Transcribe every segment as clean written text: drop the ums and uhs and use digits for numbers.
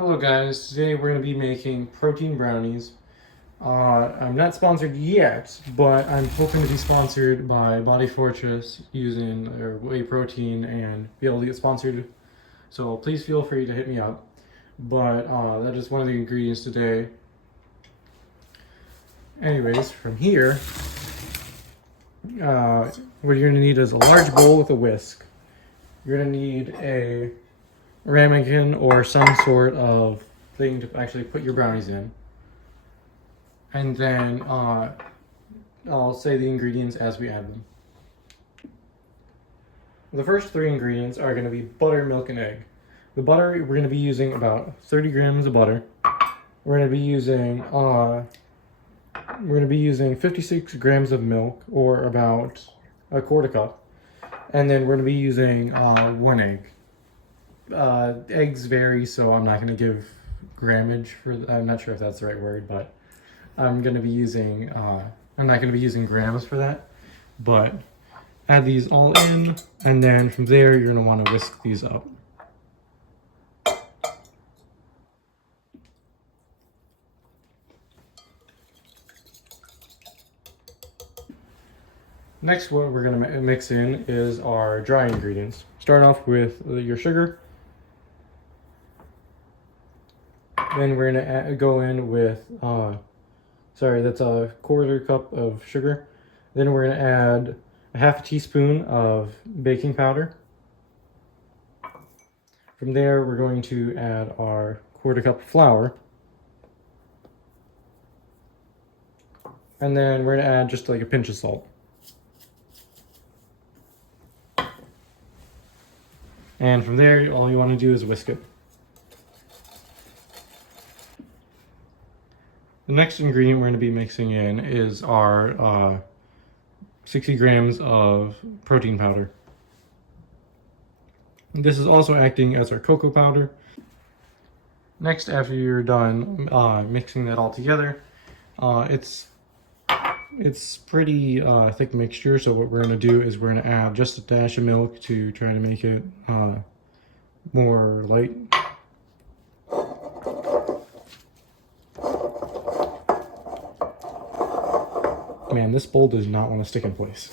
Hello guys, today we're going to be making protein brownies. I'm not sponsored yet, but I'm hoping to be sponsored by Body Fortress using their whey protein and be able to get sponsored. So please feel free to hit me up. But that is one of the ingredients today. Anyways, from here, what you're going to need is a large bowl with a whisk. You're going to need a ramekin or some sort of thing to actually put your brownies in. And then I'll say the ingredients as we add them. The first three ingredients are going to be butter, milk, and egg. The butter, we're going to be using about 30 grams of butter. We're going to be using 56 grams of milk, or about a quarter cup. And then we're going to be using one egg. Eggs vary, so I'm not going to give grammage for. I'm not sure if that's the right word, but I'm going to be using. I'm not going to be using grams for that, but add these all in, and then from there you're going to want to whisk these up. Next, what we're going to mix in is our dry ingredients. Start off with your sugar. Then we're going to go in with, that's a quarter cup of sugar. Then we're going to add a half a teaspoon of baking powder. From there, we're going to add our quarter cup of flour. And then we're going to add just like a pinch of salt. And from there, all you want to do is whisk it. The next ingredient we're going to be mixing in is our 60 grams of protein powder. This is also acting as our cocoa powder. Next, after you're done mixing that all together, it's pretty thick mixture, so what we're going to do is we're going to add just a dash of milk to try to make it more light. Man, this bowl does not want to stick in place.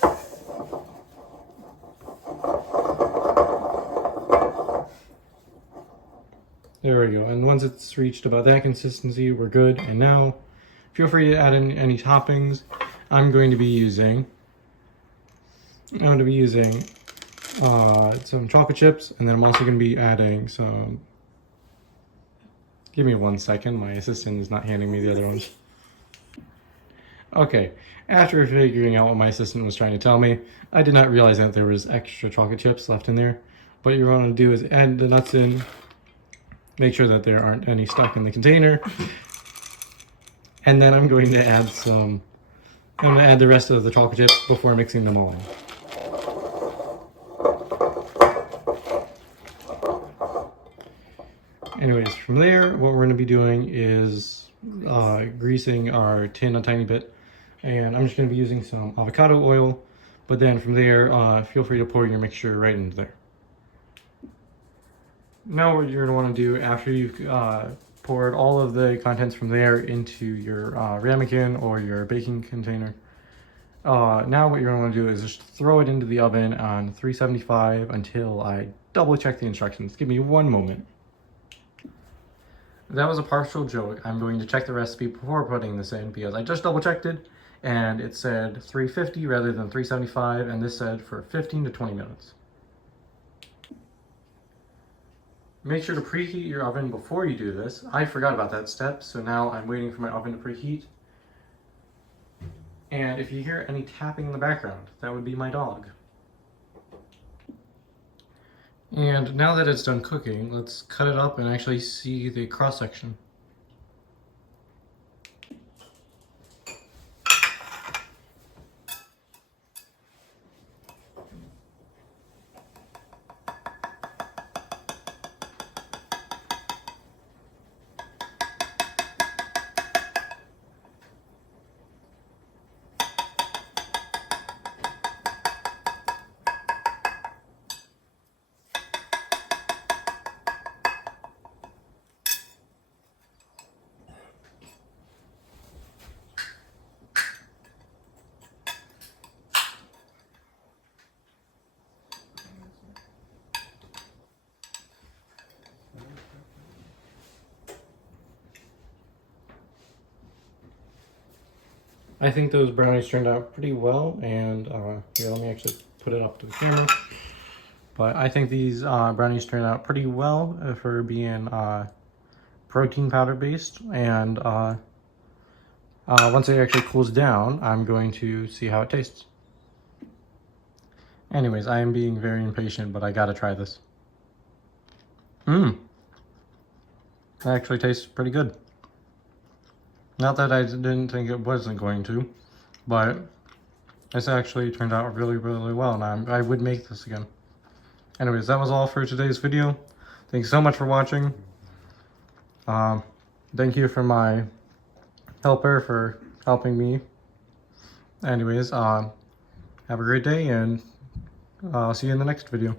There we go. And once it's reached about that consistency, we're good. And now, feel free to add in any toppings. I'm going to be using some chocolate chips, and then I'm also going to be adding some. Give me 1 second. My assistant is not handing me the other ones. Okay, after figuring out what my assistant was trying to tell me, I did not realize that there was extra chocolate chips left in there. What you're going to do is add the nuts in, make sure that there aren't any stuck in the container, and then I'm going to add the rest of the chocolate chips before mixing them all in. Anyways, from there, what we're going to be doing is greasing our tin a tiny bit. And I'm just going to be using some avocado oil, but then from there, feel free to pour your mixture right into there. Now what you're going to want to do after you've poured all of the contents from there into your ramekin or your baking container, now what you're going to want to do is just throw it into the oven on 375 until I double check the instructions. Give me 1 moment. That was a partial joke. I'm going to check the recipe before putting this in because I just double checked it and it said 350 rather than 375, and this said for 15 to 20 minutes. Make sure to preheat your oven before you do this. I forgot about that step, so now I'm waiting for my oven to preheat. And if you hear any tapping in the background, that would be my dog. And now that it's done cooking, let's cut it up and actually see the cross section. I think those brownies turned out pretty well, and here, let me actually put it up to the camera. But I think these brownies turned out pretty well for being protein powder based, and once it actually cools down, I'm going to see how it tastes. Anyways, I am being very impatient, but I gotta try this. That actually tastes pretty good. Not that I didn't think it wasn't going to, but this actually turned out really, really well, and I would make this again. Anyways, that was all for today's video. Thanks so much for watching. Thank you for my helper for helping me. Anyways, have a great day, and I'll see you in the next video.